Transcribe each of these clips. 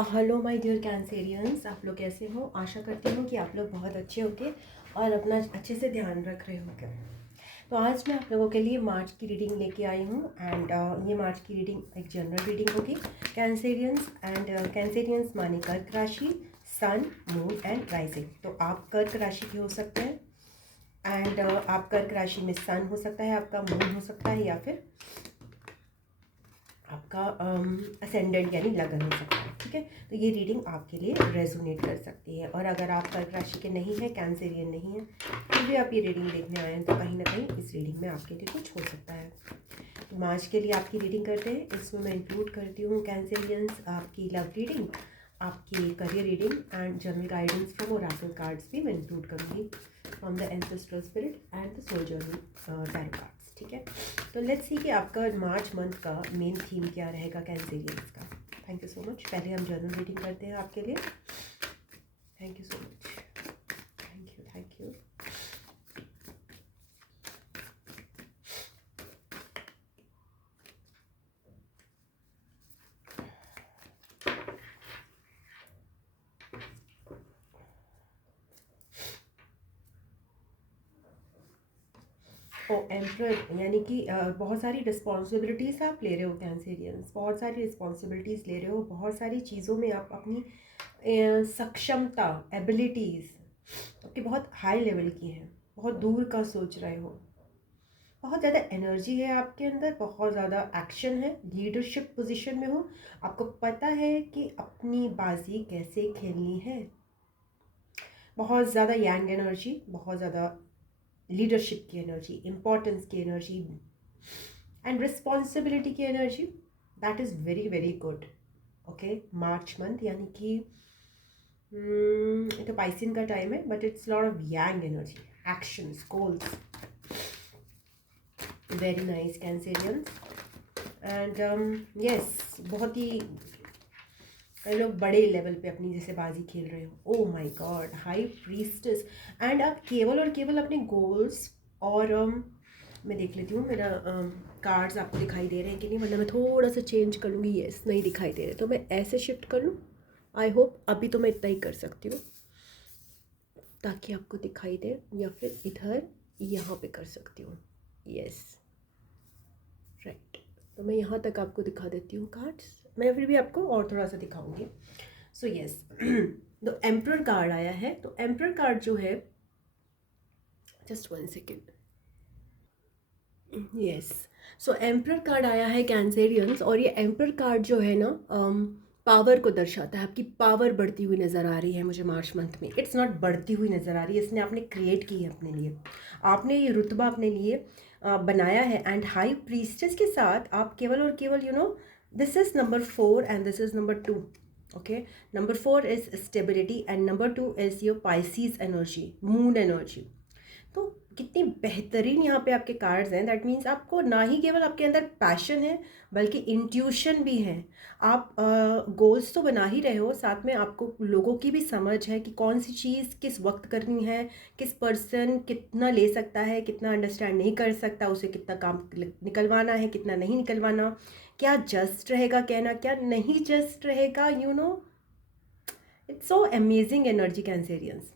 Hello my dear Cancerians, आप लोग कैसे हो। आशा करती हूँ कि आप लोग बहुत अच्छे होंगे और अपना अच्छे से ध्यान रख रहे होंगे। तो आज मैं आप लोगों के लिए मार्च की रीडिंग लेके आई हूँ एंड ये मार्च की रीडिंग एक जनरल रीडिंग होगी। कैंसेरियंस माने कर्क राशि, सन, मून एंड राइजिंग। तो आप कर्क राशि के हो सकते हैं एंड आप कर्क राशि में सन हो सकता है, आपका मून हो सकता है, या फिर आपका असेंडेंट यानी लगन हो सकता है। ठीक है, तो ये रीडिंग आपके लिए रेजोनेट कर सकती है। और अगर आप कर्क राशि के नहीं है, कैंसेरियन नहीं है, फिर भी आप ये रीडिंग देखने आए हैं तो कहीं ना कहीं इस रीडिंग में आपके लिए कुछ हो सकता है। तो मार्च के लिए आपकी रीडिंग करते हैं। इसमें मैं इंक्लूड करती हूँ कैंसेरियंस आपकी लव रीडिंग, आपकी career reading and general guidance from oracle cards भी मैं इंक्लूड करूँगी from the ancestral spirit and the soul journey tarot cards. ठीक है, तो लेट्स सी कि आपका मार्च मंथ का मेन थीम क्या रहेगा कैंसेरियंस का। Thank you so much. पहले हम जनरल रीडिंग करते हैं आपके लिए। Thank you so much. Thank you, thank you. Oh emperor, यानी कि बहुत सारी रिस्पॉन्सिबिलिटीज़ आप ले रहे हो कैंसेरियंस, बहुत सारी रिस्पॉन्सिबिलिटीज़ ले रहे हो, बहुत सारी चीज़ों में आप अपनी सक्षमता, एबिलिटीज़ आपकी बहुत हाई लेवल की हैं, बहुत दूर का सोच रहे हो, बहुत ज़्यादा एनर्जी है आपके अंदर, बहुत ज़्यादा एक्शन है, लीडरशिप पोजीशन में हो। आपको पता है कि अपनी बाजी कैसे खेलनी है। बहुत ज़्यादा यंग एनर्जी, बहुत ज़्यादा लीडरशिप की एनर्जी, इम्पोर्टेंस की एनर्जी एंड रिस्पॉन्सिबिलिटी की energy. That is very very good. Okay, March month यानी कि तो पाइसिन का टाइम है, but it's lot of young energy, actions, goals. Very nice Cancerians. And yes, बहुत ही कई लोग बड़े लेवल पे अपनी जैसे बाजी खेल रहे हो। ओ my God, high priestess. And आप केवल और केवल अपने गोल्स और मैं देख लेती हूँ मेरा कार्ड्स आपको दिखाई दे रहे हैं कि नहीं, वरना मैं थोड़ा सा चेंज कर लूँगी। यस, नहीं दिखाई दे रहे तो मैं ऐसे शिफ्ट कर लूँ। आई होप अभी तो मैं इतना ही कर सकती हूँ ताकि आपको दिखाई दे, या फिर इधर यहाँ पे कर सकती हूँ। Yes, right. तो मैं यहाँ तक आपको दिखा देती हूँ कार्ड्स। मैं फिर भी आपको और थोड़ा सा दिखाऊंगी। सो यस, तो एम्प्रर कार्ड आया है। तो एम्प्रर कार्ड जो है, जस्ट वन सेकेंड। यस, सो एम्प्रर कार्ड आया है कैंसेरियंस, और ये एम्प्रर कार्ड जो है ना, पावर को दर्शाता है। आपकी पावर बढ़ती हुई नज़र आ रही है मुझे मार्च मंथ में। इट्स नॉट बढ़ती हुई नज़र आ रही है, इसने आपने क्रिएट की है अपने लिए। आपने ये रुतबा अपने लिए बनाया है। एंड हाई प्रीस्टेस के साथ आप केवल और केवल this is number 4 and this is number 2। Okay, number 4 is stability and number 2 is your Pisces energy, moon energy. तो कितनी बेहतरीन यहाँ पे आपके कार्ड्स हैं। दैट मीन्स आपको ना ही केवल आपके अंदर पैशन है, बल्कि इंट्यूशन भी है। आप गोल्स तो बना ही रहे हो, साथ में आपको लोगों की भी समझ है कि कौन सी चीज़ किस वक्त करनी है, किस पर्सन कितना ले सकता है, कितना अंडरस्टैंड नहीं कर सकता, उसे कितना काम निकलवाना है, कितना नहीं निकलवाना, क्या जस्ट रहेगा कहना, क्या नहीं जस्ट रहेगा। It's so amazing energy Cancerians.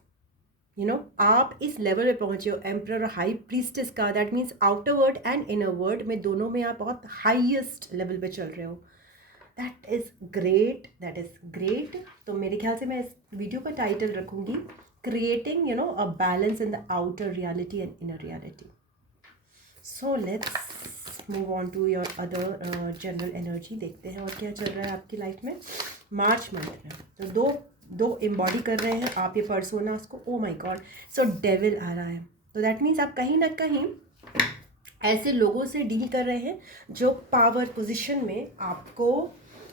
आप इस लेवल पे पहुंचे हो एम्परर हाई प्रीस्टेस का। That means outer word and inner word में दोनों में आप बहुत हाईएस्ट लेवल पे चल रहे हो। That is great, that is great. तो मेरे ख्याल से मैं इस वीडियो का टाइटल रखूँगी, creating a balance in the outer reality and inner reality. So let's move on to your other general energy. देखते हैं और क्या चल रहा है आपकी लाइफ में मार्च मंथ में। तो दो एम्बॉडी कर रहे हैं आप ये पर्सोना उसको। Oh my God, so devil आ रहा है। तो दैट मीन्स आप कहीं ना कहीं ऐसे लोगों से डील कर रहे हैं जो पावर पोजीशन में आपको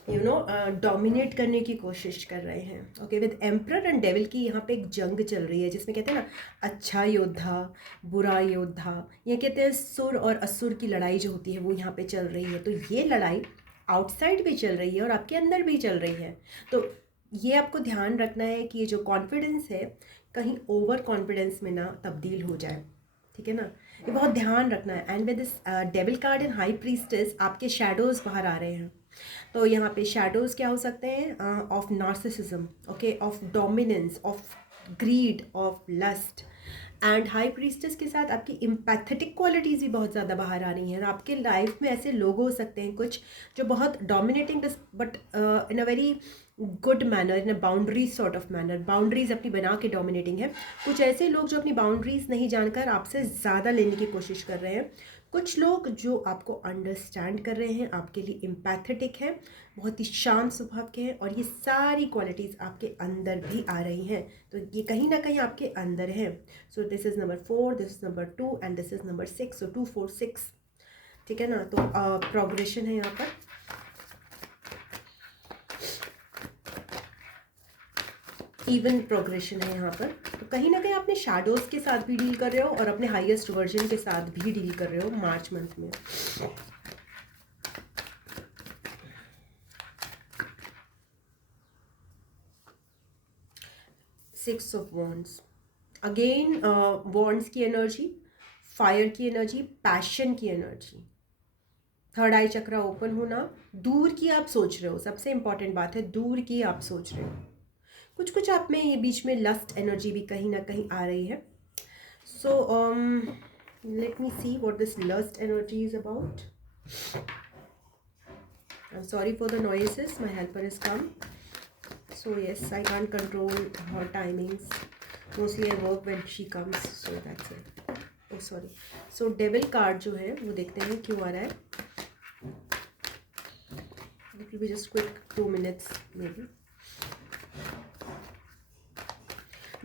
डोमिनेट करने की कोशिश कर रहे हैं। Okay, with emperor and devil की यहाँ पे एक जंग चल रही है, जिसमें कहते हैं ना अच्छा योद्धा, बुरा योद्धा। ये कहते हैं सुर और असुर की लड़ाई जो होती है वो यहाँ पे चल रही है। तो ये लड़ाई आउटसाइड भी चल रही है और आपके अंदर भी चल रही है। तो ये आपको ध्यान रखना है कि ये जो कॉन्फिडेंस है कहीं ओवर कॉन्फिडेंस में ना तब्दील हो जाए। ठीक है ना, ये बहुत ध्यान रखना है। And with this devil card and high priestess आपके शैडोज बाहर आ रहे हैं। तो यहाँ पे शैडोज़ क्या हो सकते हैं? Of narcissism, okay, of dominance, of greed, of lust. And high priestess के साथ आपकी एम्पैथेटिक क्वालिटीज़ भी बहुत ज़्यादा बाहर आ रही हैं। आपके लाइफ में ऐसे लोग हो सकते हैं कुछ जो बहुत dominating, but in a very good manner, in a boundary sort of manner, boundaries अपनी बना के डोमिनेटिंग है। कुछ ऐसे लोग जो अपनी बाउंड्रीज नहीं जानकर आपसे ज़्यादा लेने की कोशिश कर रहे हैं। कुछ लोग जो आपको अंडरस्टैंड कर रहे हैं, आपके लिए एम्पैथेटिक हैं, बहुत ही शांत स्वभाव के हैं, और ये सारी क्वालिटीज़ आपके अंदर भी आ रही हैं। तो ये कहीं ना कहीं आपके अंदर है। So this is number 4, this is number 2 and this is number 6। सो 2 4 6, ठीक है ना। तो प्रोग्रेशन है यहाँ पर। इवन प्रोग्रेशन है यहाँ पर। तो कहीं ना कहीं अपने शैडोज़ के साथ भी डील कर रहे हो और अपने हाईएस्ट वर्जन के साथ भी डील कर रहे हो मार्च मंथ में। Six of wands, again wands की एनर्जी, फायर की एनर्जी, पैशन की एनर्जी, थर्ड आई चक्रा ओपन होना, दूर की आप सोच रहे हो, सबसे इंपॉर्टेंट बात है दूर की आप सोच रहे हो। कुछ कुछ आप में ये बीच में लस्ट एनर्जी भी कहीं ना कहीं आ रही है। So let me see what this lust energy is about. I'm sorry for the noises, my helper is come. So yes, I can't control her timings. Mostly I work when she comes, so that's it. Oh sorry. So devil card जो है वो देखते हैं क्यों आ रहा है. It will be just quick 2 minutes maybe.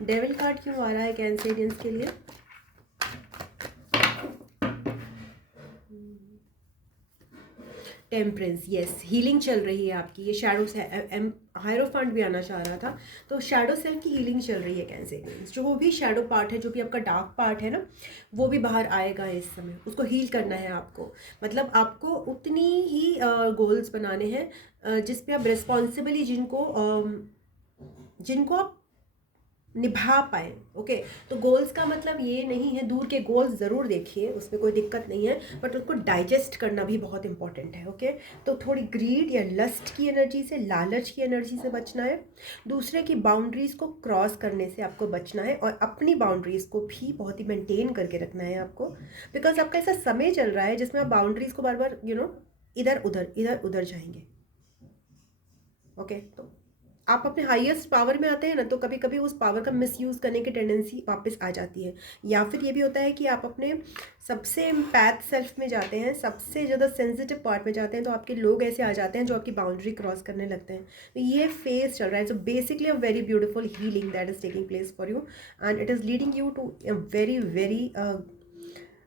Devil card क्यों आ रहा है कैंसेरियंस के लिए? टेम्परेंस, यस, हीलिंग चल रही है आपकी। ये शैडो से हायरोफांट भी आना चाह रहा था, तो शैडो सेल्फ की हीलिंग चल रही है कैंसेरियंस। जो वो भी शैडो पार्ट है, जो भी आपका डार्क पार्ट है ना, वो भी बाहर आएगा इस समय। उसको हील करना है आपको। मतलब आपको उतनी ही गोल्स बनाने हैं जिस पे आप रिस्पॉन्सिबली जिनको आप निभा पाए। ओके, तो गोल्स का मतलब ये नहीं है, दूर के गोल्स ज़रूर देखिए, उसमें कोई दिक्कत नहीं है, बट उसको डाइजेस्ट करना भी बहुत इंपॉर्टेंट है। ओके, तो थोड़ी ग्रीड या लस्ट की एनर्जी से, लालच की एनर्जी से बचना है। दूसरे की बाउंड्रीज़ को क्रॉस करने से आपको बचना है, और अपनी बाउंड्रीज़ को भी बहुत ही मेंटेन करके रखना है आपको। बिकॉज आपका ऐसा समय चल रहा है जिसमें आप बाउंड्रीज़ को बार बार इधर उधर जाएंगे। ओके, तो आप अपने हाईएस्ट पावर में आते हैं ना, तो कभी कभी उस पावर का मिसयूज़ करने की टेंडेंसी वापस आ जाती है। या फिर ये भी होता है कि आप अपने सबसे एम्पैथ सेल्फ में जाते हैं, सबसे ज़्यादा सेंसिटिव पार्ट में जाते हैं, तो आपके लोग ऐसे आ जाते हैं जो आपकी बाउंड्री क्रॉस करने लगते हैं। तो ये फेज चल रहा है। So basically a very beautiful healing that is taking place for you, and it is leading you to a very very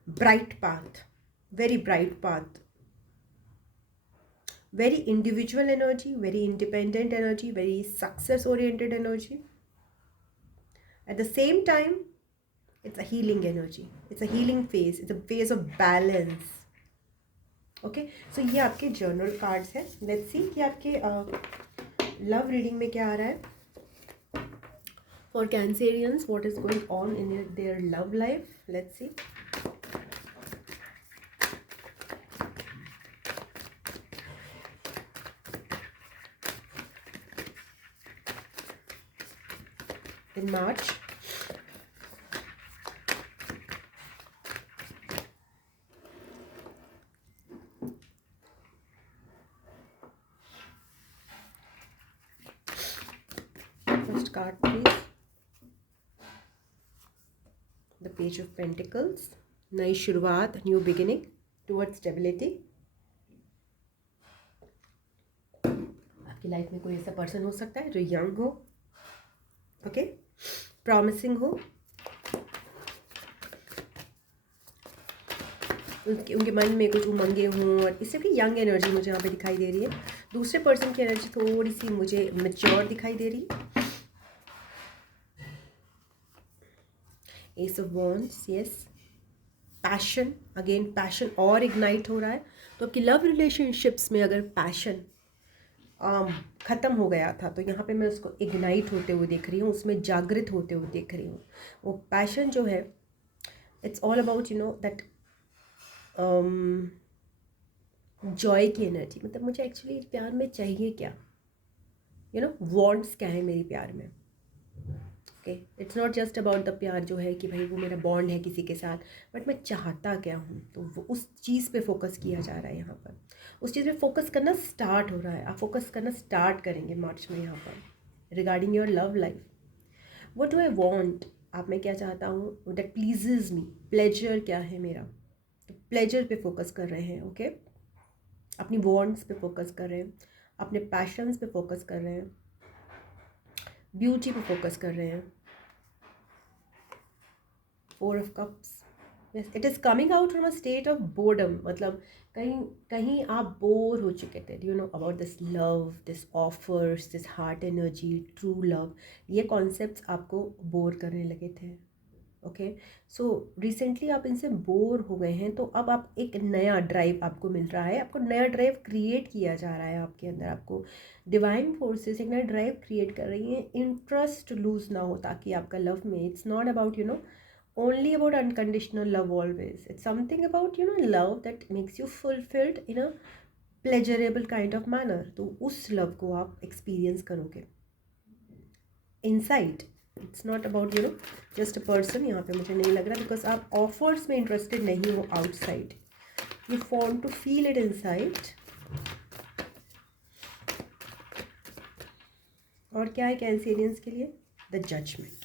bright path, very bright path, very individual energy, very independent energy, very success oriented energy. At the same time, it's a healing energy, it's a healing phase, it's a phase of balance. Okay, so ये आपके journal cards हैं. Let's see कि आपके love reading में क्या आ रहा है for Cancerians, what is going on in their love life. Let's see. In March. First card please. The Page of Pentacles. नई शुरुआत, न्यू बिगिनिंग टुवर्ड्स स्टेबिलिटी। आपकी लाइफ में कोई ऐसा पर्सन हो सकता है जो यंग हो, ओके, प्रॉमिसिंग हो, उनके मन में कुछ उमंगे हों, और इससे भी यंग एनर्जी मुझे यहाँ पे दिखाई दे रही है। दूसरे पर्सन की एनर्जी थोड़ी सी मुझे मैच्योर दिखाई दे रही है। S of wands, yes, passion, again passion और इग्नाइट हो रहा है। तो आपकी लव रिलेशनशिप्स में अगर पैशन ख़त्म हो गया था, तो यहाँ पे मैं उसको इग्नाइट होते हुए देख रही हूँ, उसमें जागृत होते हुए देख रही हूँ। वो पैशन जो है, it's all about that Joy की एनर्जी, मतलब मुझे एक्चुअली प्यार में चाहिए क्या, वांट्स क्या है मेरी प्यार में। Okay, it's not just about the प्यार जो है कि भाई वो मेरा बॉन्ड है किसी के साथ, बट मैं चाहता क्या हूँ, तो वो उस चीज़ पे फोकस किया जा रहा है यहाँ पर। उस चीज़ पे फोकस करना स्टार्ट हो रहा है, आप फोकस करना स्टार्ट करेंगे मार्च में यहाँ पर regarding your love life. What do I want, आप मैं क्या चाहता हूँ दैट प्लीजेज मी, प्लेजर क्या है मेरा, तो प्लेजर पे फोकस कर रहे हैं। ओके, अपनी वांट्स पे फोकस कर रहे हैं, अपने पैशंस पे फोकस कर रहे हैं, ब्यूटी पे फोकस कर रहे हैं। Four of cups, yes, it is coming out from a state of boredom, मतलब कहीं कहीं आप बोर हो चुके थे, about this love, this offers, this heart energy, true love, ये कॉन्सेप्ट्स आपको बोर करने लगे थे। ओके, सो रिसेंटली आप इनसे बोर हो गए हैं, तो अब आप एक नया ड्राइव आपको मिल रहा है, आपको नया ड्राइव क्रिएट किया जा रहा है आपके अंदर, आपको डिवाइन फोर्सेस एक नया ड्राइव क्रिएट कर रही हैं, इंटरेस्ट लूज ना हो, ताकि आपका लव में it's not about only about unconditional love always, it's something about love that makes you fulfilled in a pleasurable kind of manner, तो उस लव को आप एक्सपीरियंस करोगे inside. It's not about just a person, यहाँ पे मुझे नहीं लग रहा, बिकॉज आप ऑफर्स में इंटरेस्टेड नहीं हो outside, you want to feel it inside. और क्या है कैंसेरियंस के लिए, द जजमेंट।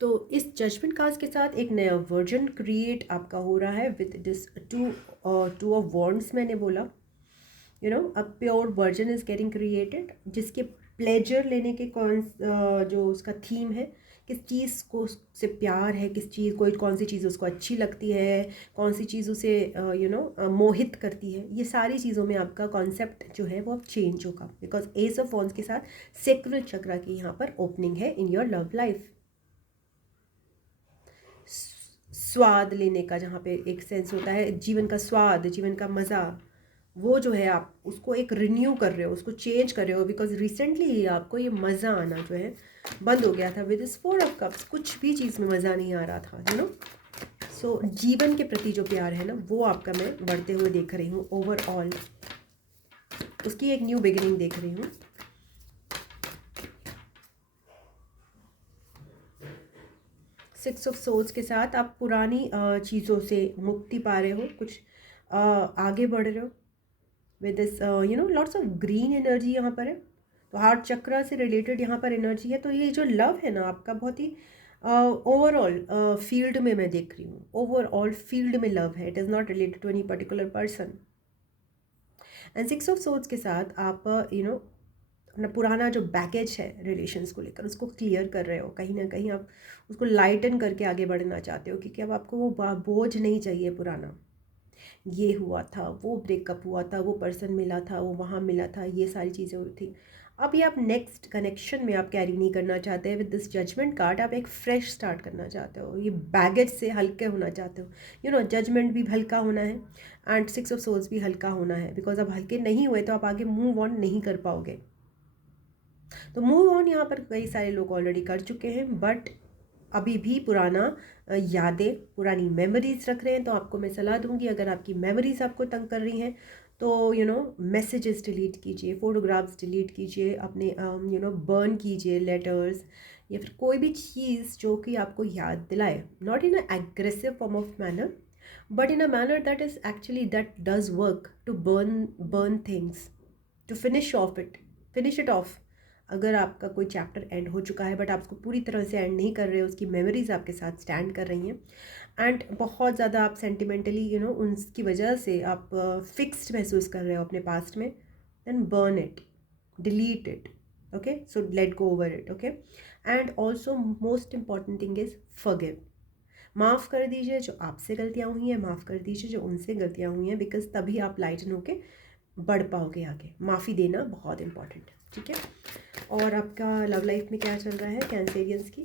तो इस जजमेंट कार्ड के साथ एक नया वर्जन क्रिएट आपका हो रहा है with this two of wands, मैंने बोला a pure version is getting created, जिसके प्लेजर लेने के जो उसका थीम है, किस चीज़ को से प्यार है, किस चीज़ कोई कौन सी चीज़ उसको अच्छी लगती है, कौन सी चीज़ उसे मोहित करती है, ये सारी चीज़ों में आपका कॉन्सेप्ट जो है वो अब चेंज होगा, बिकॉज एस ऑफ वॉन्ड्स के साथ सेक्रेड चक्रा की यहाँ पर ओपनिंग है इन योर लव लाइफ। स्वाद लेने का जहाँ पे एक सेंस होता है, जीवन का स्वाद, जीवन का मज़ा, वो जो है आप उसको एक रिन्यू कर रहे हो, उसको चेंज कर रहे हो, बिकॉज रिसेंटली आपको ये मज़ा आना जो है बंद हो गया था with this four of cups, कुछ भी चीज़ में मज़ा नहीं आ रहा था सो जीवन के प्रति जो प्यार है ना, वो आपका मैं बढ़ते हुए देख रही हूँ ओवरऑल, उसकी एक न्यू बिगिनिंग देख रही हूँ। सिक्स ऑफ सोर्ड्स के साथ आप पुरानी चीज़ों से मुक्ति पा रहे हो, कुछ आगे बढ़ रहे हो with this lots of green energy यहाँ पर है, तो हार्ट चक्रा से रिलेटेड यहाँ पर एनर्जी है। तो ये जो लव है ना आपका, बहुत ही ओवरऑल फील्ड में मैं देख रही हूँ, ओवरऑल फील्ड में लव है, it is not related to any particular person. And six of swords के साथ आप अपना पुराना जो बैगेज है रिलेशंस को लेकर, उसको क्लियर कर रहे हो, कहीं ना कहीं आप उसको लाइटन करके आगे बढ़ना चाहते हो, क्योंकि अब आपको वो बोझ नहीं चाहिए पुराना, ये हुआ था, वो ब्रेकअप हुआ था, वो पर्सन मिला था, वो वहाँ मिला था, ये सारी चीज़ें हुई थी। अब ये आप नेक्स्ट कनेक्शन में आप कैरी नहीं करना चाहते हैं विद दिस जजमेंट कार्ड, आप एक फ्रेश स्टार्ट करना चाहते हो, ये बैगेज से हल्के होना चाहते हो, जजमेंट भी हल्का होना है एंड सिक्स ऑफ सोल्स भी हल्का होना है, बिकॉज अब हल्के नहीं हुए तो आप आगे मूव ऑन नहीं कर पाओगे। तो मूव ऑन यहाँ पर कई सारे लोग ऑलरेडी कर चुके हैं, बट अभी भी पुराना यादें, पुरानी मेमोरीज रख रहे हैं। तो आपको मैं सलाह दूंगी, अगर आपकी मेमोरीज आपको तंग कर रही हैं तो मैसेजेस डिलीट कीजिए, फोटोग्राफ्स डिलीट कीजिए, अपने बर्न कीजिए लेटर्स, या फिर कोई भी चीज़ जो कि आपको याद दिलाए, not in a aggressive form of manner, but in a manner that is actually that does work to burn things, to finish it off. अगर आपका कोई चैप्टर एंड हो चुका है बट आप उसको पूरी तरह से एंड नहीं कर रहे हो, उसकी मेमोरीज आपके साथ स्टैंड कर रही हैं एंड बहुत ज़्यादा आप सेंटिमेंटली उनकी वजह से आप फिक्स्ड महसूस कर रहे हो अपने पास्ट में, then burn it, delete it, okay, so let go over it, okay. And also most important thing is forgive, माफ़ कर दीजिए जो आपसे गलतियाँ हुई हैं, माफ़ कर दीजिए जो उनसे गलतियाँ हुई हैं, बिकॉज तभी आप लाइटन होके बढ़ पाओगे आगे। माफ़ी देना बहुत इंपॉर्टेंट है, ठीक है। और आपका लव लाइफ में क्या चल रहा है कैंसेरियंस की,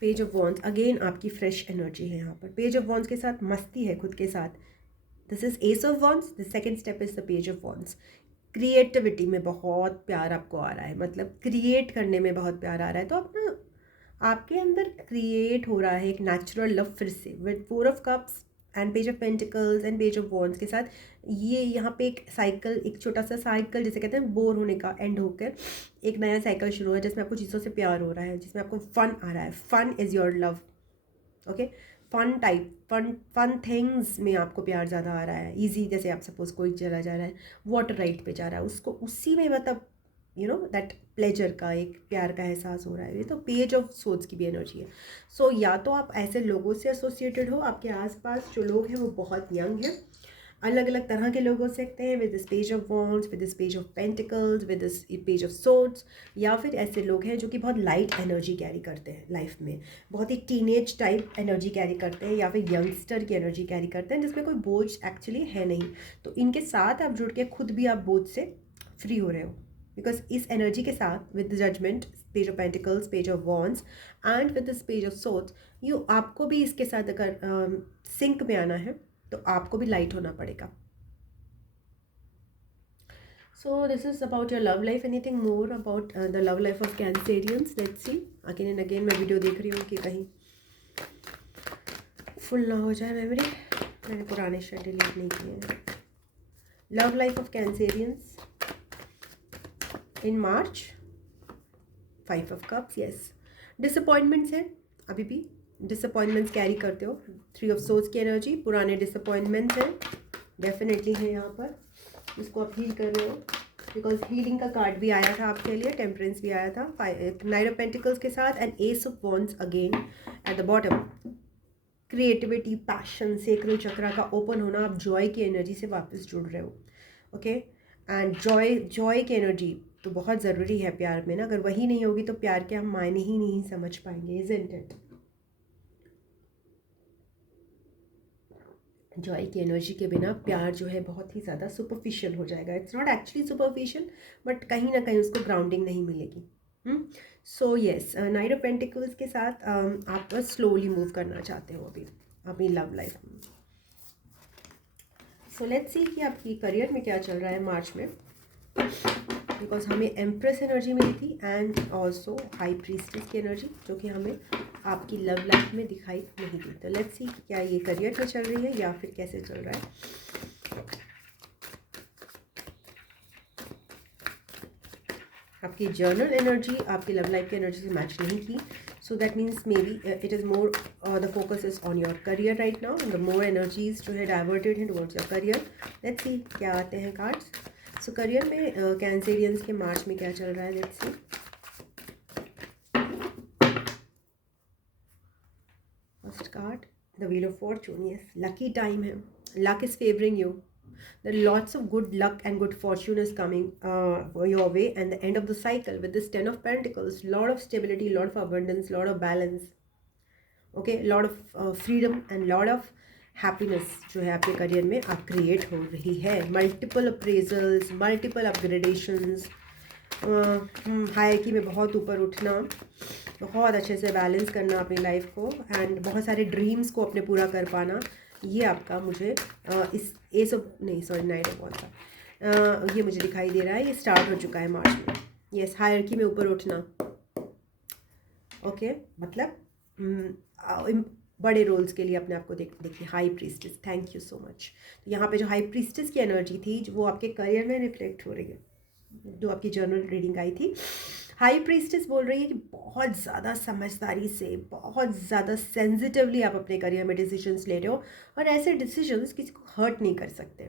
पेज ऑफ वॉन्ड्स, अगेन आपकी फ्रेश एनर्जी है यहाँ पर, पेज ऑफ वॉन्ड्स के साथ मस्ती है खुद के साथ, this is S of wands, the second step is the page of wands. Creativity में बहुत प्यार आपको आ रहा है, मतलब क्रिएट करने में बहुत प्यार आ रहा है, तो आप आपके अंदर क्रिएट हो रहा है एक नेचुरल लव फिर से with four of cups and page of pentacles and page of wands के साथ ये यहाँ पे एक साइकिल, एक छोटा सा साइकिल जिसे कहते हैं बोर होने का एंड होकर एक नया साइकिल शुरू है जिसमें आपको चीज़ों से प्यार हो रहा है, जिसमें आपको फन आ रहा है. Fun is your love. Okay, fun things में आपको प्यार ज़्यादा आ रहा है. ईजी, जैसे आप सपोज कोई चला जा रहा है वाटर राइड पे जा रहा है, उसको उसी में मतलब दैट प्लेजर का एक प्यार का एहसास हो रहा है. ये तो पेज ऑफ सोर्ड्स की भी एनर्जी है. सो या तो आप ऐसे लोगों से एसोसिएटेड हो, आपके आसपास जो लोग हैं वो बहुत यंग हैं, अलग अलग तरह के लोग हो सकते हैं with this page of wands, with this page of pentacles, with this page of swords. या फिर ऐसे लोग हैं जो कि बहुत लाइट एनर्जी कैरी करते हैं लाइफ में, बहुत ही टीनेज टाइप एनर्जी कैरी करते हैं, या फिर यंगस्टर की एनर्जी कैरी करते हैं जिसमें कोई बोझ एक्चुअली है नहीं. तो इनके साथ आप जुड़ के खुद भी आप बोझ से फ्री हो रहे हो, बिकॉज इस एनर्जी के साथ with judgement, page of pentacles, page of wands and with this page of swords, आपको भी इसके साथ अगर सिंक में आना है तो आपको भी लाइट होना पड़ेगा. So this is about your love life. Anything more about the love life of Cancerians? Let's see. Again and again मैं वीडियो देख रही हूँ कि कहीं फुल ना हो जाए मेमोरी. मैंने पुराने शेड डिलीट नहीं किए हैं. Love life of Cancerians in March. 5 of cups. Yes, disappointments हैं, अभी भी डिसअपॉइंटमेंट्स कैरी करते हो. 3 ऑफ सोर्ड्स की एनर्जी, पुराने डिसअपॉइंटमेंट्स हैं, डेफिनेटली है यहाँ पर, इसको आप हील कर रहे हो. बिकॉज हीलिंग का कार्ड भी आया था आपके लिए, टेम्परेंस भी आया था, 9 ऑफ पेंटिकल्स के साथ and ace of wands again at the bottom. Creativity, passion, sacral chakra का ओपन होना, आप जॉय की एनर्जी से वापस जुड़ रहे हो. ओके, एंड जॉय की एनर्जी तो बहुत ज़रूरी है प्यार में ना. अगर वही नहीं होगी तो प्यार के हम मायने ही नहीं समझ पाएंगे. Isn't it? जॉय की एनर्जी के बिना प्यार जो है बहुत ही ज़्यादा सुपरफिशियल हो जाएगा. It's not actually superficial, but कहीं ना कहीं उसको ग्राउंडिंग नहीं मिलेगी. सो येस, 9 ऑफ पेंटिकल्स के साथ आप बस स्लोली मूव करना चाहते हो अभी अपनी लव लाइफ में. सो लेट्स सी कि आपकी करियर में क्या चल रहा है मार्च में. बिकॉज हमें एम्प्रेस एनर्जी मिली थी एंड ऑल्सो हाई प्रीस्टेस की एनर्जी, जो कि हमें आपकी लव लाइफ में दिखाई नहीं दी. तो लेट्स सी क्या ये करियर में चल रही है या फिर कैसे चल रहा है. आपकी जर्नल एनर्जी आपकी लव लाइफ की एनर्जी से मैच नहीं की. So that means may be it is more the focus is on your career right now. The more energies जो है डाइवर्टेड हैं towards your career. Let's see क्या आते हैं कार्ड्स. सो करियर में कैंसेरियंस के मार्च में क्या चल रहा है. Let's see. First card, the wheel of Fortune. Yes, lucky time है. Luck is favouring you. There are lots of good luck and good fortune is coming your way, and the end of the cycle with this 10 of Pentacles, lot of stability, lot of abundance, lot of balance. Okay, lot of freedom and lot of happiness जो है आपके career में आप create हो रही है. Multiple appraisals, multiple upgradations, hierarchy में बहुत ऊपर उठना, बहुत अच्छे से बैलेंस करना अपनी लाइफ को, एंड बहुत सारे ड्रीम्स को अपने पूरा कर पाना. ये आपका मुझे इस एस ऑफ नहीं सॉरी 9 ऑफ वॉन्ड्स का ये मुझे दिखाई दे रहा है. ये स्टार्ट हो चुका है मार्च में. यस, हायरकी में ऊपर उठना. ओके, मतलब बड़े रोल्स के लिए अपने आप को देखिए. High priestess, thank you so much. तो यहाँ पे जो हाई प्रीस्टेस की एनर्जी थी वो आपके करियर में रिफ्लेक्ट हो रही है, जो आपकी जर्नल रीडिंग आई थी. हाई प्रीस्टेस बोल रही है कि बहुत ज़्यादा समझदारी से, बहुत ज़्यादा सेंसिटिवली आप अपने करियर में डिसीजंस ले रहे हो, और ऐसे डिसीजंस किसी को हर्ट नहीं कर सकते,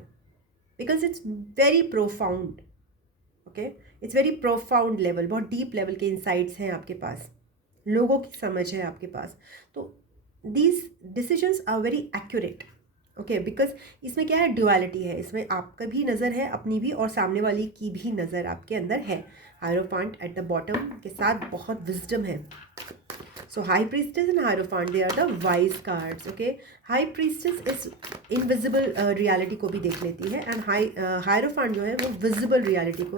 because it's very profound. Okay, it's very profound level, बहुत डीप लेवल के इंसाइट्स हैं आपके पास, लोगों की समझ है आपके पास. तो these decisions are very accurate. Okay, because इसमें क्या है, ड्युअलिटी है. इसमें आपका भी नज़र है अपनी भी, और सामने वाली की भी नज़र आपके अंदर है. हायरोफांट एट द बॉटम के साथ बहुत विजडम है. So high priestess and hierophant, they are the wise cards. Okay, high priestess is invisible reality को भी देख लेती है, एंड हायरोफांट जो है वो विजिबल रियलिटी को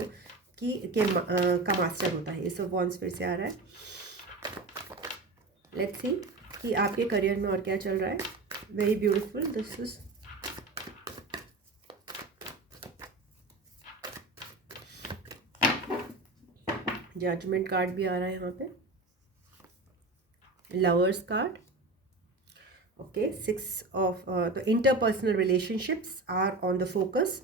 का मास्टर होता है. सो वॉन्स फिर से आ रहा है. लेट्स सी कि आपके करियर में और क्या चल रहा है. Very beautiful. This is judgement card भी आ रहा है यहाँ पे. Lovers card. ओके, 6 ऑफ तो interpersonal relationships are on the focus,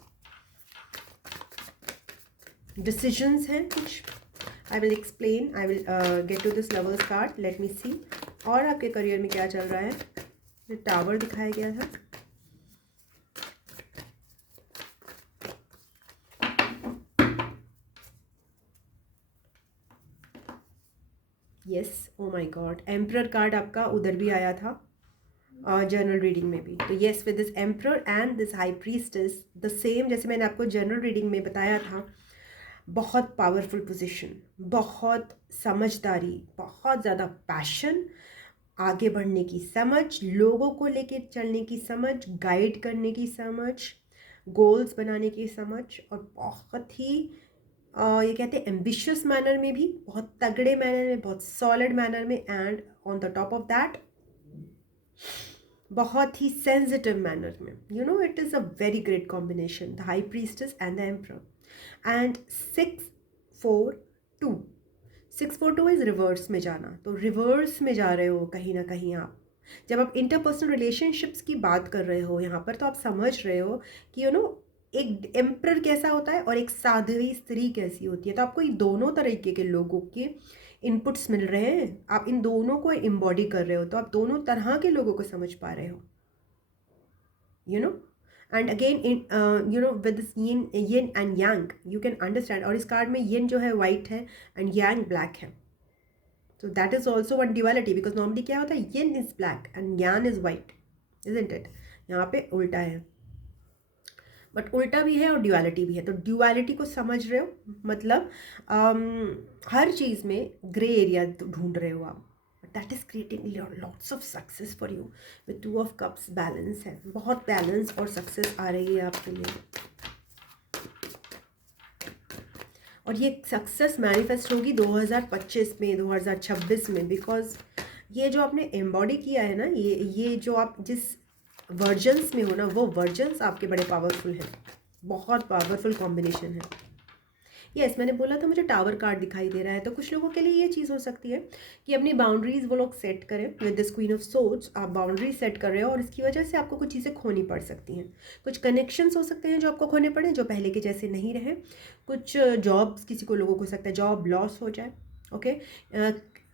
decisions हैं कुछ। I will explain, I will get to this lovers card, let me see. और आपके करियर में क्या चल रहा है? टावर दिखाया गया था। Yes, O my God, emperor card आपका उधर भी आया था जनरल रीडिंग में भी। तो yes, with this emperor and this high priestess, the same जैसे मैंने आपको जनरल रीडिंग में बताया था, बहुत पावरफुल पोजीशन, बहुत समझदारी, बहुत ज़्यादा पैशन, आगे बढ़ने की समझ, लोगों को लेके चलने की समझ, गाइड करने की समझ, गोल्स बनाने की समझ, और बहुत ही ये कहते हैं एम्बिशियस मैनर में भी, बहुत तगड़े मैनर में, बहुत सॉलिड मैनर में, and on the top of that बहुत ही सेंसिटिव मैनर में। You know, it is a very great combination, the high priestess and the emperor. And 6-4-2, 6-4-2 is reverse में जाना। तो रिवर्स में जा रहे हो कहीं ना कहीं आप, जब आप इंटरपर्सनल रिलेशनशिप्स की बात कर रहे हो यहाँ पर, तो आप समझ रहे हो कि यू नो एक एम्परर कैसा होता है और एक साध्वी स्त्री कैसी होती है। तो आपको ये दोनों तरीके के लोगों के इनपुट्स मिल रहे हैं, आप इन दोनों को एम्बॉडी कर रहे हो, तो आप दोनों तरह के लोगों को समझ पा रहे हो, you know. And again in you know with this yin and yang you can understand. और इस कार्ड में यिन जो है वाइट है एंड यांग ब्लैक है, so that is also one duality, because normally क्या होता है, yin is black and yang is white, isn't it? यहाँ पे उल्टा है, बट उल्टा भी है और ड्यूअलिटी भी है। तो ड्यूअलिटी को समझ रहे हो, मतलब हर चीज़ में ग्रे एरिया ढूंढ रहे हो आप, that is creating lots of success for you. With 2 of cups balance है, बहुत बैलेंस और सक्सेस आ रही है आपके लिए, और ये सक्सेस मैनिफेस्ट होगी 2025 में, 2026 में, बिकॉज ये जो आपने एम्बॉडी किया है ना, ये जो आप जिस वर्जन्स में हो ना, वो वर्जन्स आपके बड़े पावरफुल हैं, बहुत पावरफुल कॉम्बिनेशन है। यस, मैंने बोला था मुझे टावर कार्ड दिखाई दे रहा है, तो कुछ लोगों के लिए ये चीज़ हो सकती है कि अपनी बाउंड्रीज वो लोग सेट करें। With this queen of swords आप बाउंड्रीज सेट कर रहे हो, और इसकी वजह से आपको कुछ चीज़ें खोनी पड़ सकती हैं, कुछ कनेक्शंस हो सकते हैं जो आपको खोने पड़े, जो पहले के जैसे नहीं रहे, कुछ जॉब्स, किसी को लोगों को सकता है जॉब लॉस हो जाए, ओके,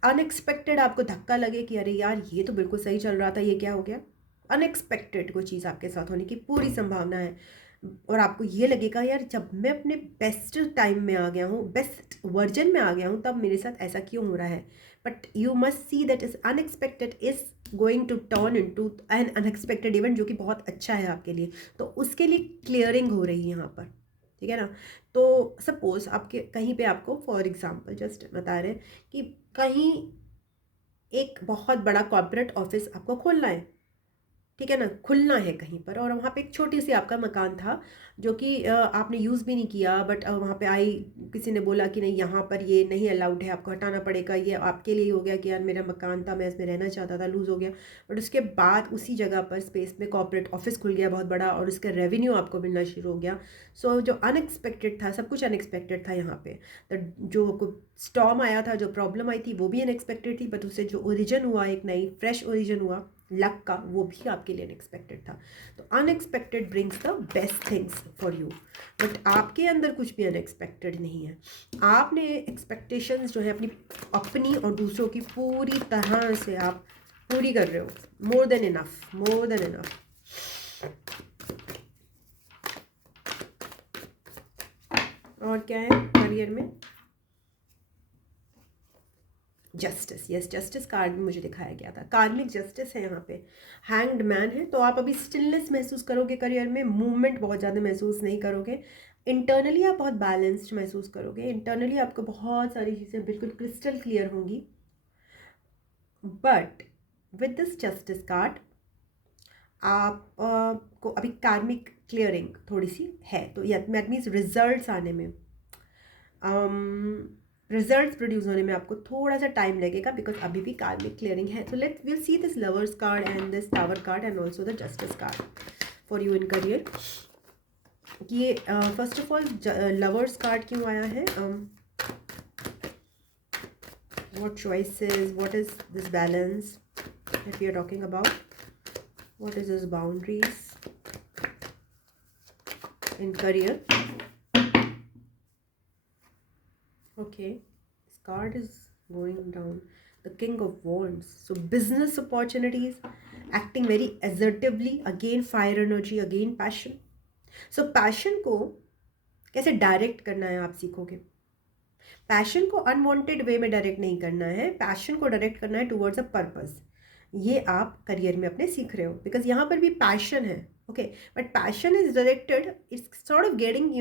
अनएक्सपेक्टेड आपको धक्का लगे कि अरे यार ये तो बिल्कुल सही चल रहा था, ये क्या हो गया। अनएक्सपेक्टेड कोई चीज़ आपके साथ होने की पूरी संभावना है, और आपको ये लगेगा यार जब मैं अपने बेस्ट टाइम में आ गया हूँ, बेस्ट वर्जन में आ गया हूँ, तब मेरे साथ ऐसा क्यों हो रहा है। But you must see that is unexpected is going to turn in to an unexpected event, जो कि बहुत अच्छा है आपके लिए। तो उसके लिए क्लियरिंग हो रही है यहाँ पर, ठीक है ना। तो सपोज आपके कहीं पे आपको फॉर एग्जांपल जस्ट बता रहे हैं कि कहीं एक बहुत बड़ा कॉर्पोरेट ऑफिस आपको खोलना है, ठीक है ना, खुलना है कहीं पर, और वहाँ पे एक छोटी सी आपका मकान था जो कि आपने यूज़ भी नहीं किया, बट वहाँ पे आई किसी ने बोला कि नहीं यहाँ पर ये नहीं अलाउड है, आपको हटाना पड़ेगा। ये आपके लिए हो गया कि यार मेरा मकान था, मैं इसमें रहना चाहता था, लूज़ हो गया। बट उसके बाद उसी जगह पर स्पेस में कॉर्पोरेट ऑफिस खुल गया बहुत बड़ा, और उसका रेवेन्यू आपको मिलना शुरू हो गया। सो जो अनएक्सपेक्टेड था, सब कुछ अनएक्सपेक्टेड था यहाँ पे। तो जो स्टॉर्म आया था, जो प्रॉब्लम आई थी, वो भी अनएक्सपेक्टेड थी, बट उससे जो ओरिजिन हुआ, एक नई फ्रेश ओरिजिन हुआ लक का, वो भी आपके लिए अनएक्सपेक्टेड था। तो unexpected brings the best things for you, but आपके अंदर कुछ भी अनएक्सपेक्टेड नहीं है। आपने एक्सपेक्टेशंस जो है अपनी अपनी और दूसरों की पूरी तरह से आप पूरी कर रहे हो, more than enough, more than enough. और क्या है करियर में? जस्टिस, यस, जस्टिस कार्ड भी मुझे दिखाया गया था, कार्मिक जस्टिस है यहाँ पे, हैंग्ड मैन है। तो आप अभी स्टिलनेस महसूस करोगे करियर में, मूवमेंट बहुत ज़्यादा महसूस नहीं करोगे। इंटरनली आप बहुत बैलेंस्ड महसूस करोगे, इंटरनली आपको बहुत सारी चीज़ें बिल्कुल क्रिस्टल क्लियर होंगी। But with this justice card आप को अभी कार्मिक क्लियरिंग थोड़ी सी है, तो दैट मीन्स रिजल्ट्स आने में, रिजल्ट्स प्रोड्यूस होने में आपको थोड़ा सा टाइम लगेगा, बिकॉज अभी भी कार्मिक क्लियरिंग है। तो let's will see this lovers card and this tower card and also the justice card for you in career. ये first of all lovers card क्यों आया है, what choices, what is this balance that we are talking about? What is his boundaries in career? Okay, this card is going down. The King of Wands. So business opportunities, acting very assertively, again fire energy, again passion. So passion को कैसे direct करना है आप सीखोगे. Passion को unwanted वे में direct नहीं करना है, पैशन को डायरेक्ट करना है टुवर्ड्स अ पर्पस. ये आप करियर में अपने सीख रहे हो, बिकॉज यहाँ पर भी पैशन है. Okay, but passion is directed, it's sort of getting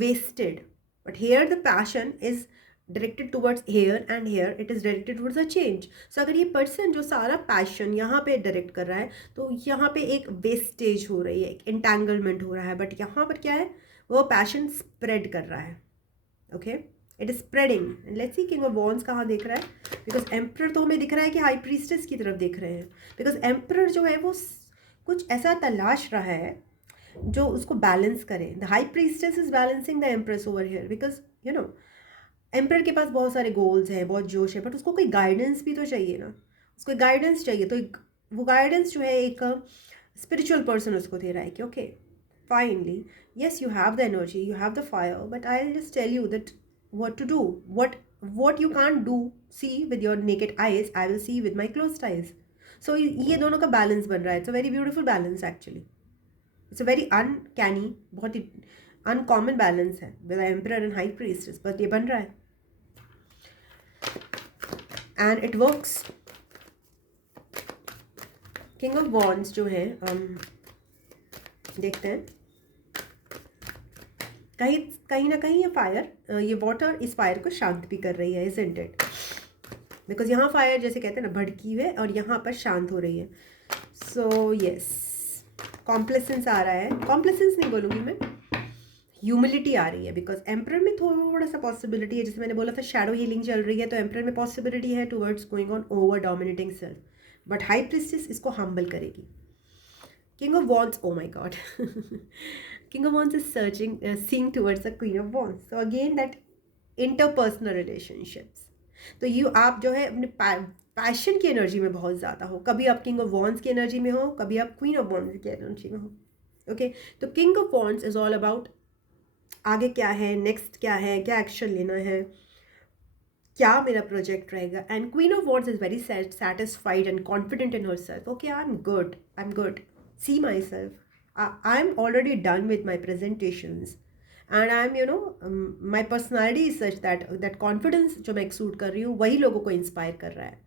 wasted. But here the passion is directed towards here, and here it is directed towards a change. So अगर ये पर्सन जो सारा पैशन यहाँ पे डायरेक्ट कर रहा है, तो यहाँ पे एक वेस्टेज हो रही है, एक इंटैंगलमेंट हो रहा है. बट यहाँ पर क्या है, वो पैशन स्प्रेड कर रहा है. Okay, it is spreading. And let's see king of wands कहाँ देख रहा है, बिकॉज एम्परर तो हमें दिख रहा है कि हाई प्रीस्टेस की तरफ देख रहे हैं. बिकॉज एम्परर जो है वो कुछ ऐसा तलाश रहा है जो उसको बैलेंस करे. The high priestess is balancing the empress over here, because you know emperor के पास बहुत सारे गोल्स हैं, बहुत जोश है, बट उसको कोई गाइडेंस भी तो चाहिए ना. उसको गाइडेंस चाहिए, तो वो गाइडेंस जो है एक स्पिरिचुअल पर्सन उसको दे रहा है कि okay finally, yes, you have the energy, you have the fire, but I'll just tell you that what to do, what you can't do see with your naked eyes, I will see with my closed eyes. So ये दोनों का balance बन रहा है. It's a very beautiful balance actually. It's a very uncanny, बहुत ही uncommon balance है with emperor and high priestess, but ये बन रहा है and it works. King of wands जो है, देखते हैं, कहीं ना कहीं ये फायर, ये वाटर इस फायर को शांत भी कर रही है, इजंट इट? बिकॉज यहाँ फायर जैसे कहते हैं ना भड़की हुई है, और यहाँ पर शांत हो रही है. सो यस, कॉम्प्लेसेंस आ रहा है. कॉम्प्लेसेंस नहीं बोलूँगी मैं, ह्यूमिलिटी आ रही है. बिकॉज एम्परर में थोड़ा सा पॉसिबिलिटी है, जैसे मैंने बोला था शैडो हीलिंग चल रही है, तो एम्परर में पॉसिबिलिटी है towards going on over dominating self. But high priestess इसको हम्बल करेगी. King of Wands, oh my god. King of Wands is seeing towards the Queen of Wands. So again that interpersonal relationships. तो आप जो है अपने passion की energy में बहुत ज़्यादा हो. कभी आप किंग ऑफ वॉन्ड्स की एनर्जी में हो, कभी आप क्वीन ऑफ वॉन्ड्स की एनर्जी में हो. ओके, तो king of wands is all about आगे क्या है, नेक्स्ट क्या है, क्या एक्शन लेना है, क्या मेरा प्रोजेक्ट रहेगा. And queen of wands is very satisfied and confident in her self. Okay, I am good, see myself. I'm already done with my presentations, and my personality is such that confidence जो मैं exude कर रही हूँ वही लोगों को inspire कर रहा है.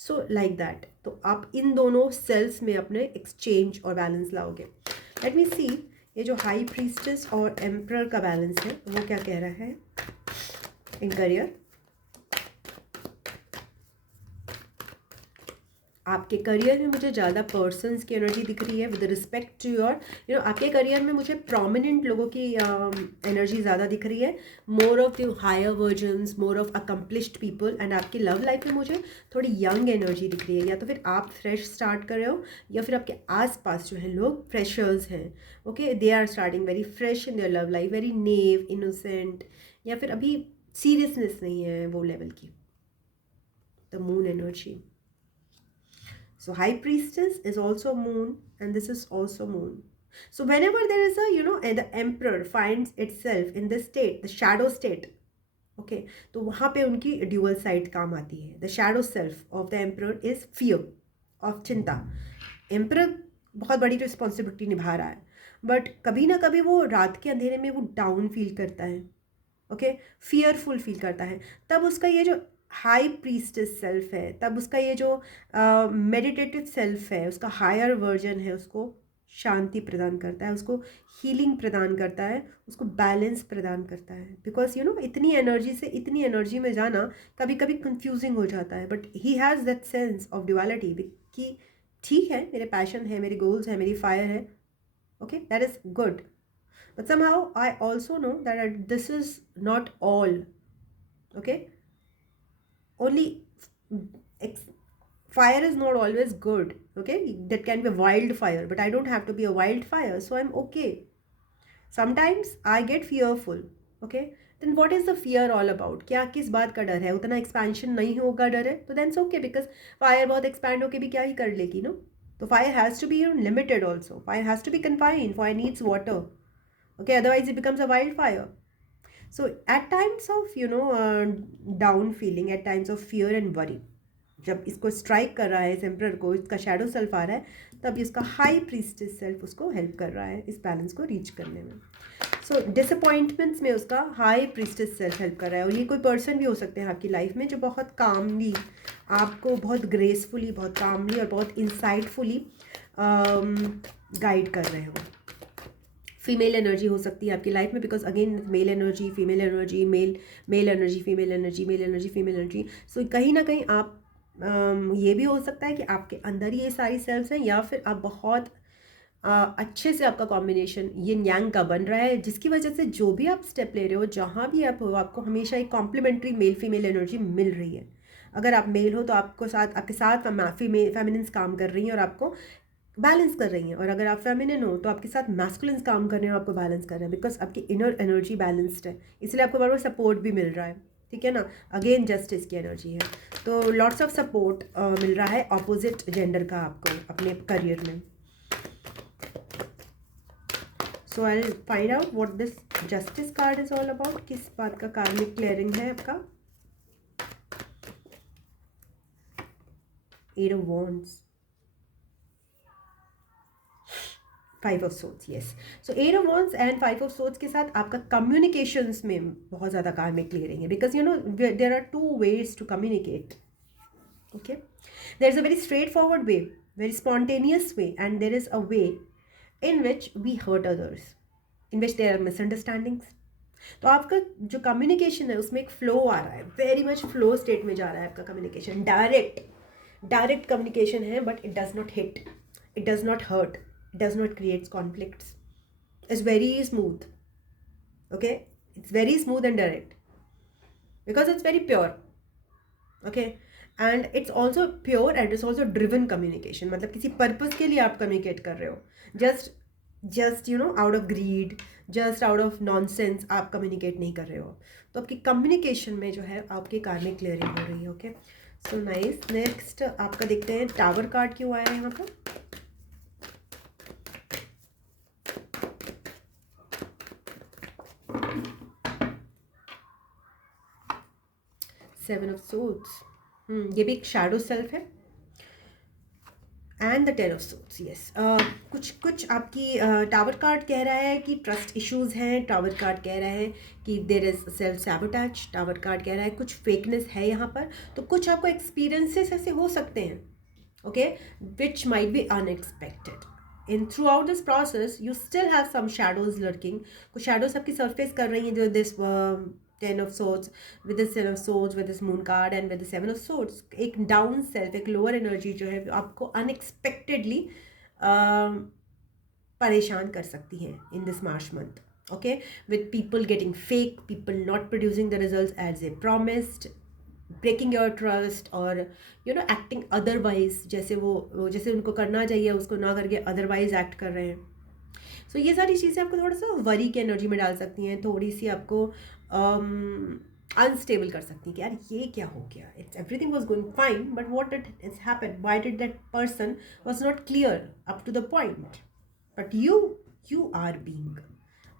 So like that. तो आप इन दोनों सेल्स में अपने एक्सचेंज और बैलेंस लाओगे. Let me see ये जो हाई प्रीस्टेस और एम्परर का बैलेंस है वो क्या कह रहा है इन करियर. आपके करियर में मुझे ज़्यादा पर्सन्स की एनर्जी दिख रही है विद रिस्पेक्ट टू योर आपके करियर में मुझे प्रोमिनेंट लोगों की एनर्जी ज़्यादा दिख रही है. More of the higher versions, more of accomplished people. And आपकी लव लाइफ में मुझे थोड़ी यंग एनर्जी दिख रही है. या तो फिर आप फ्रेश स्टार्ट कर रहे हो, या फिर आपके आसपास जो है लोग फ्रेशर्स हैं. Okay, they are starting very fresh in their love life, very naive, innocent, या फिर अभी सीरियसनेस नहीं है वो लेवल की. The moon energy. So high priestess is also moon, and this is also moon. So whenever there is and the emperor finds itself in this state, the shadow state, okay, तो वहाँ पे उनकी dual side काम आती है. The shadow self of the emperor is fear, of चिंता. Emperor बहुत बड़ी रिस्पॉन्सिबिलिटी निभा रहा है, बट कभी ना कभी वो रात के अंधेरे में वो डाउन फील करता है. ओके, फियरफुल फील करता है. तब उसका ये जो हाई प्रीस्टेस सेल्फ है, तब उसका ये जो मेडिटेटिव सेल्फ है, उसका हायर वर्जन है, उसको शांति प्रदान करता है, उसको हीलिंग प्रदान करता है, उसको बैलेंस प्रदान करता है. बिकॉज इतनी एनर्जी से इतनी एनर्जी में जाना कभी कभी कंफ्यूजिंग हो जाता है. But he has that sense of duality कि ठीक है, मेरे पैशन है, मेरे गोल्स है, मेरी फायर है. Okay, that is good. But somehow I also know that this is not all. Okay, only fire is not always good. Okay, that can be a wildfire, but I don't have to be a wildfire, so I'm okay. Sometimes I get fearful. Okay, then what is the fear all about? क्या किस बात का डर है? उतना expansion नहीं होगा डर है, तो then it's okay, because fire बहुत एक्सपैंड होके भी क्या ही कर लेगी, no? तो fire has to be limited also, fire has to be confined, fire needs water, okay, otherwise it becomes a wildfire. So at times of down feeling, at times of fear and worry, जब इसको strike कर रहा है इस emperor को, इसका shadow self आ रहा है, तब इसका हाई प्रीस्टेस सेल्फ उसको हेल्प कर रहा है इस बैलेंस को रीच करने में. सो डिसअपॉइंटमेंट्स में उसका हाई प्रीस्टेस सेल्फ हेल्प कर रहा है. और ये कोई पर्सन भी हो सकते हैं आपकी लाइफ में जो बहुत कामली आपको, बहुत ग्रेसफुली, बहुत कामली और बहुत इंसाइटफुली गाइड कर रहे हो. फीमेल एनर्जी हो सकती है आपकी लाइफ में, because again male energy, female energy, male energy, female energy, male energy, female energy. So कहीं ना कहीं आप ये भी हो सकता है कि आपके अंदर ही ये सारी सेल्स हैं, या फिर आप बहुत अच्छे से आपका कॉम्बिनेशन यिन यांग का बन रहा है, जिसकी वजह से जो भी आप स्टेप ले रहे हो, जहाँ भी आप हो, आपको हमेशा एक कॉम्प्लीमेंट्री मेल फीमेल एनर्जी मिल रही है. अगर आप मेल हो तो आपके साथ फेमिनिन्स काम कर रही हैं और आपको बैलेंस कर रही हैं, और अगर आप फेमिनिन हो तो आपके साथ मैस्कुलिन्स काम कर रहे हैं और आपको बैलेंस कर रहे हैं, बिकॉज आपकी इनर एनर्जी बैलेंस्ड है, इसलिए आपको बार बार सपोर्ट भी मिल रहा है. ठीक है ना. अगेन जस्टिस की एनर्जी है, तो लॉट्स ऑफ सपोर्ट मिल रहा है ऑपोजिट जेंडर का आपको अपने करियर में. So I will find out what this justice card is all about. किस बात का कार्मिक क्लियरिंग है आपका. Eight of wands, five of swords. Yes, so eight of wands and five of swords के साथ आपका कम्युनिकेशंस में बहुत ज़्यादा कार्मिक क्लियरिंग है, because there are two ways to communicate. Okay, there is a very straightforward way, very spontaneous way, and there is a way in which we hurt others, in which there are misunderstandings. तो आपका जो communication है उसमें एक flow आ रहा है, very much flow state में जा रहा है आपका कम्युनिकेशन. डायरेक्ट कम्युनिकेशन है, but it does not hit, it does not hurt, it does not creates conflicts. It's very smooth. Okay, it's very smooth and direct because it's very pure. Okay, and it's also pure and it's also driven communication. मतलब किसी purpose के लिए आप communicate कर रहे हो, just out of greed, just out of nonsense आप communicate नहीं कर रहे हो. तो आपकी कम्युनिकेशन में जो है आपकी कार्मिक क्लियरिंग हो रही है. Okay, so nice. नेक्स्ट आपका देखते हैं टावर कार्ड क्यों आया है यहाँ पर. सेवन ऑफ सोर्ड्स, ये भी एक शैडो सेल्फ है. And the ten of swords. Yes, कुछ आपकी टावर कार्ड कह रहा है कि ट्रस्ट इश्यूज हैं. टावर कार्ड कह रहा है कि there is self sabotage. Tower card कह रहा है कुछ फेकनेस है यहाँ पर. तो कुछ आपको एक्सपीरियंसेस ऐसे हो सकते हैं, okay, which might be unexpected. In throughout this process you still have some shadows lurking. कुछ शैडोज आपकी सरफेस कर रही हैं, जो this 10 of swords, with this 10 of swords, with this moon card and with the 7 of swords, एक down self, एक lower energy जो है आपको अनएक्सपेक्टेडली परेशान कर सकती है in this March month. Okay, with people getting fake, people not producing the results as a promised, breaking your trust, और एक्टिंग अदरवाइज, जैसे उनको करना चाहिए उसको ना करके अदरवाइज एक्ट कर रहे हैं. सो ये सारी चीज़ें आपको थोड़ा सा वरी की एनर्जी में डाल सकती हैं, थोड़ी सी आपको अनस्टेबल कर सकती हैं कि यार ये क्या हो गया. It's everything was going fine, but what is happened, why did that person was not clear up to the point. But you are being,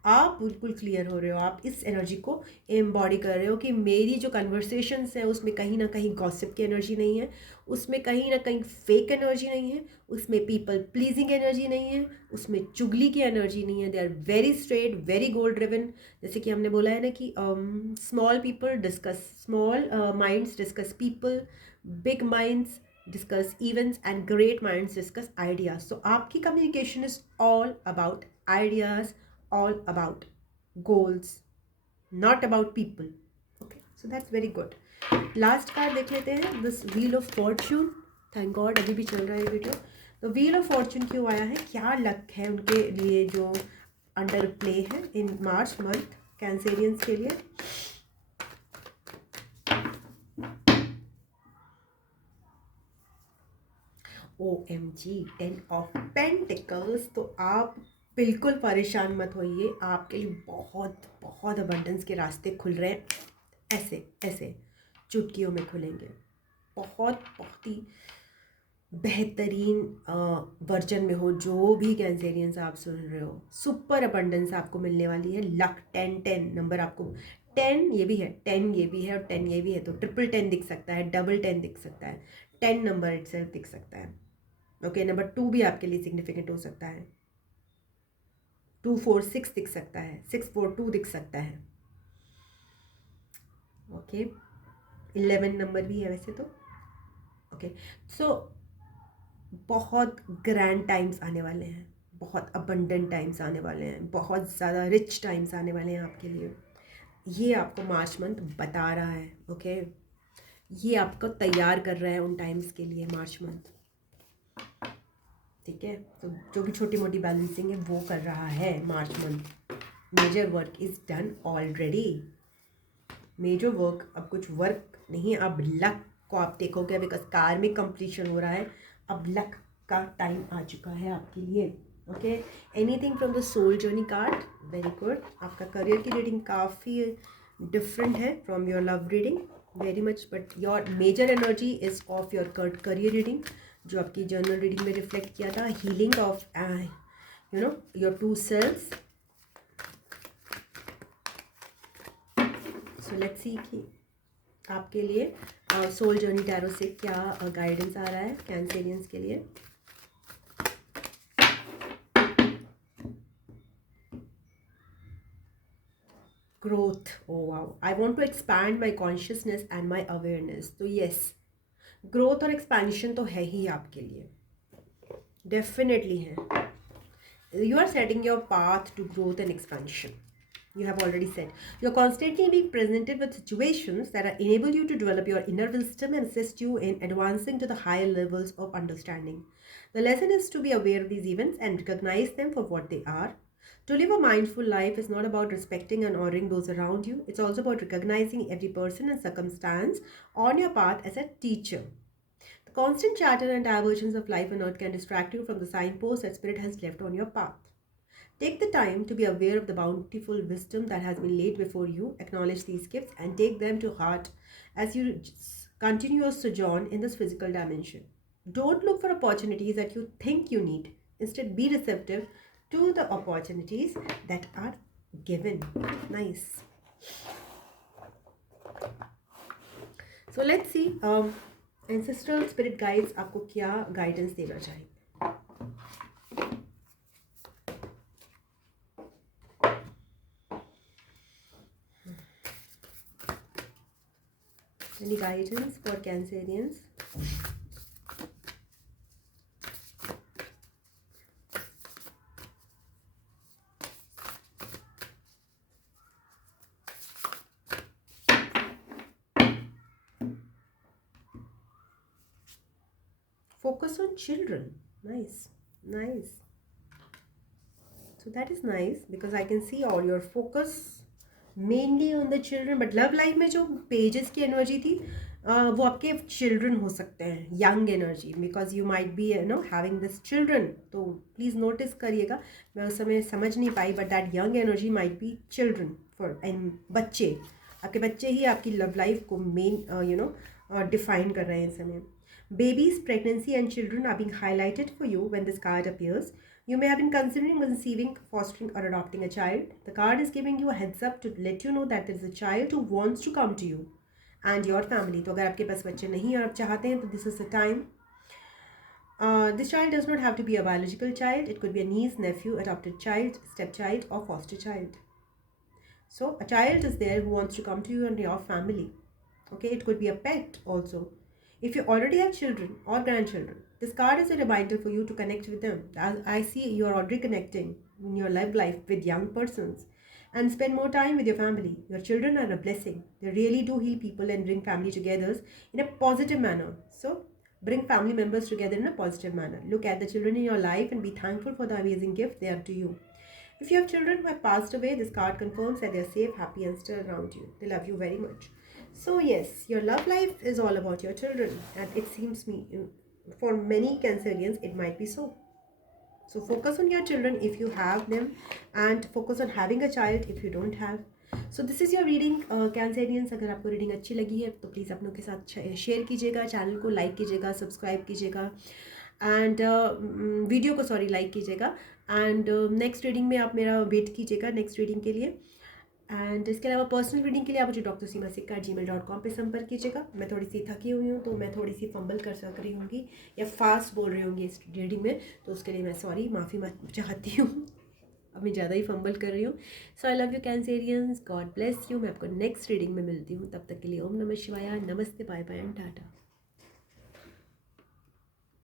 आप बिल्कुल क्लियर हो रहे हो. आप इस एनर्जी को एम्बॉडी कर रहे हो कि मेरी जो कन्वर्सेशंस हैं उसमें कहीं ना कहीं गॉसिप की एनर्जी नहीं है, उसमें कहीं ना कहीं फेक एनर्जी नहीं है, उसमें पीपल प्लीजिंग एनर्जी नहीं है, उसमें चुगली की एनर्जी नहीं है. They are very straight, very goal driven. जैसे कि हमने बोला है ना कि small minds discuss people, big minds discuss events, and great minds discuss ideas. So आपकी communication is all about ideas, all about goals, not about people. Okay, so that's very good. Last card देख लेते हैं, this wheel of fortune. Thank God अभी भी चल रहा है video. तो wheel of fortune क्यों आया है, क्या लक है उनके लिए जो अंडर प्ले है इन मार्च मंथ कैंसेरियंस के लिए. OMG, 10 of Pentacles. तो आप बिल्कुल परेशान मत होइए, आपके लिए बहुत बहुत अबंडेंस के रास्ते खुल रहे हैं. ऐसे ऐसे चुटकियों में खुलेंगे. बहुत बहुत ही बेहतरीन वर्जन में हो, जो भी कैंसेरियंस आप सुन रहे हो, सुपर अबंडेंस आपको मिलने वाली है। लक 10 नंबर आपको, 10 ये भी है, 10 ये भी है और 10 ये भी है, तो ट्रिपल 10 दिख सकता है, डबल 10 दिख सकता है, 10 नंबर इटसेल्फ दिख सकता है। ओके, नंबर 2 भी आपके लिए सिग्निफिकेंट हो सकता है, 2 4 6 दिख सकता है, 6 4 2 दिख सकता है। ओके, 11 नंबर भी है वैसे तो। ओके, सो बहुत ग्रैंड टाइम्स आने वाले हैं, बहुत अबंडेंट टाइम्स आने वाले हैं, बहुत ज़्यादा रिच टाइम्स आने वाले हैं आपके लिए। ये आपको मार्च मंथ बता रहा है। ओके, ये आपको तैयार कर रहा है उन टाइम्स के लिए मार्च मंथ। ठीक है, तो जो भी छोटी मोटी बैलेंसिंग है वो कर रहा है March month. Major work is done already. Major work, अब कुछ वर्क नहीं, अब लक को आप देखोगे, बिकॉज कार्मिक कंप्लीशन हो रहा है, अब लक का टाइम आ चुका है आपके लिए। Okay, anything from the soul journey card, very good. आपका करियर की रीडिंग काफ़ी डिफरेंट है from your love reading, very much, but your major energy is of your career reading, जो आपकी जर्नल रीडिंग में रिफ्लेक्ट किया था। Healing of your two selves. So let's see कि आपके लिए सोल जर्नी टैरो से क्या गाइडेंस आ रहा है कैंसेरियंस के लिए। Growth, oh wow, I want to expand my consciousness and my awareness. तो यस, ग्रोथ और एक्सपेंशन तो है ही आपके लिए, डेफिनेटली है। You are setting your path to growth and expansion. You have already said. You're constantly being presented with situations that are enable you to develop your inner wisdom and assist you in advancing to the higher levels of understanding. The lesson is to be aware of these events and recognize them for what they are. To live a mindful life is not about respecting and honoring those around you. It's also about recognizing every person and circumstance on your path as a teacher. The constant chatter and diversions of life on earth can distract you from the signposts that Spirit has left on your path. Take the time to be aware of the bountiful wisdom that has been laid before you. Acknowledge these gifts and take them to heart as you continue your sojourn in this physical dimension. Don't look for opportunities that you think you need. Instead, be receptive to the opportunities that are given. Nice. So let's see. Ancestral spirit guides आपको क्या guidance देना चाहिए? Any guidance for Cancerians? Focus on children. Nice, nice. So that is nice because I can see all your focus mainly on the children. But love life में जो pages की energy थी, वो आपके children हो सकते हैं, young energy, because you might be having this children. तो please notice करिएगा, मैं उस समय समझ नहीं पाई, but that young energy might be children for and बच्चे, आपके बच्चे ही आपकी love life को main define कर रहे हैं इस समय. Babies, pregnancy and children are being highlighted for you when this card appears. You may have been considering conceiving, fostering or adopting a child. The card is giving you a heads up to let you know that there is a child who wants to come to you and your family. तो अगर आपके पास बच्चे नहीं और आप चाहते हैं तो this is the time. This child does not have to be a biological child. It could be a niece, nephew, adopted child, stepchild or foster child. So a child is there who wants to come to you and your family. Okay, it could be a pet also. If you already have children or grandchildren, this card is a reminder for you to connect with them. As I see, you are already connecting in your life with young persons and spend more time with your family. Your children are a blessing. They really do heal people and bring family together in a positive manner. So, bring family members together in a positive manner. Look at the children in your life and be thankful for the amazing gift they are to you. If you have children who have passed away, this card confirms that they are safe, happy, and still around you. They love you very much. So yes, your love life is all about your children, and it seems me for many Cancerians it might be so. So focus on your children if you have them, and focus on having a child if you don't have. So this is your reading Cancerians. अगर आपको reading अच्छी लगी है तो please अपनों के साथ share कीजिएगा, चैनल को लाइक कीजिएगा, सब्सक्राइब कीजिएगा एंड वीडियो को लाइक कीजिएगा। एंड नेक्स्ट रीडिंग में आप मेरा वेट कीजिएगा नेक्स्ट रीडिंग के लिए। एंड इसके अलावा पर्सनल रीडिंग के लिए आप मुझे drsimasitka@gmail.com पे संपर्क कीजिएगा। मैं थोड़ी सी थकी हुई हूँ तो मैं थोड़ी सी फंबल कर सक रही होंगी या फास्ट बोल रही होंगी इस रीडिंग में, तो उसके लिए मैं सॉरी, माफ़ी चाहती हूँ। अब मैं ज़्यादा ही फंबल कर रही हूँ। So I love you Cancerians, God bless you. मैं आपको नेक्स्ट रीडिंग में मिलती हूँ, तब तक के लिए ओम नमः शिवाय, नमस्ते, बाय बाय एंड टाटा।